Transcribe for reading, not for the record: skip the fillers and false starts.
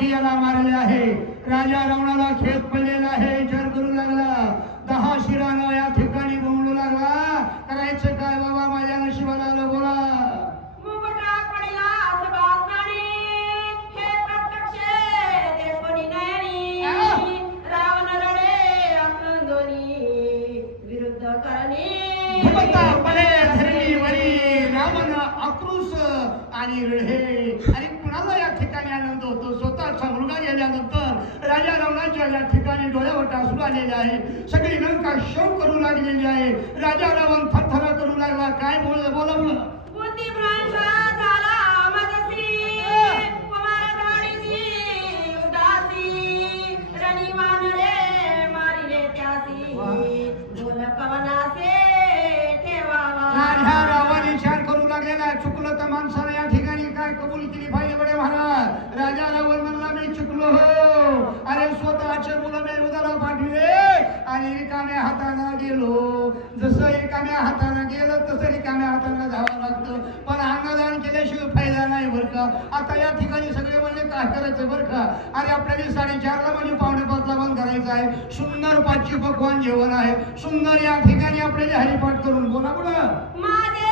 रावणाची याला मारले आहे. राजा रावणाला खेद पडलेला आहे. विचार करू लागला 10 शिरानं या ठिकाणी बोंबलू लागला. करायचं काय बाबा, माझ्या नशिबाला आलं. बोला मुकुटा पडला सुभाषाने, हे प्रत्यक्ष देखोनी नयनी. रावण रडे आपण दोन्ही विरुद्ध करणे. भगवंता पले धरणी वरी रावण आक्रोश आणि रडे. आणि कुणाला या ठिकाणी आनंद होतो? स्वतःचा मुलगा गेल्यानंतर राजा रावणाच्या या ठिकाणी डोळ्यावर अश्रू आलेले आहे. सगळी लंका शोक करू लागलेली आहे. राजा रावण थरथरा करू लागला. काय बोलावलं? बुद्धिभ्रंश झाला मजसी, कुमार धाडीची उदासी. रणीवान रे मारिले त्यासी, बोल कवनासे ठेवावा. राजा रावण विचार करू लागलेला. चुकलं तर माणसाने या ठिकाणी काय कबूल केली पाहिजे बडे महाराज. राजा रावण म्हणला मी चुकलो हो. अरे स्वतःचे मुलं मी उदाला पाठविले आणि रिकाम्या हाताने गेलो. जसं रिकाम्या हाताने गेलं तसं रिकाम्या हाताने जावं लागतं. पण अन्नदान केल्याशिवाय फायदा नाही बरं का. आता या ठिकाणी सगळे म्हणले काय करायचं बरं का. अरे आपल्याला 4:30ला म्हणजे 4:45ला बंद करायचं आहे. सुंदर 5 पक्वान जेवण आहे. सुंदर या ठिकाणी आपल्याला हरिपाठ करून बोला. माझे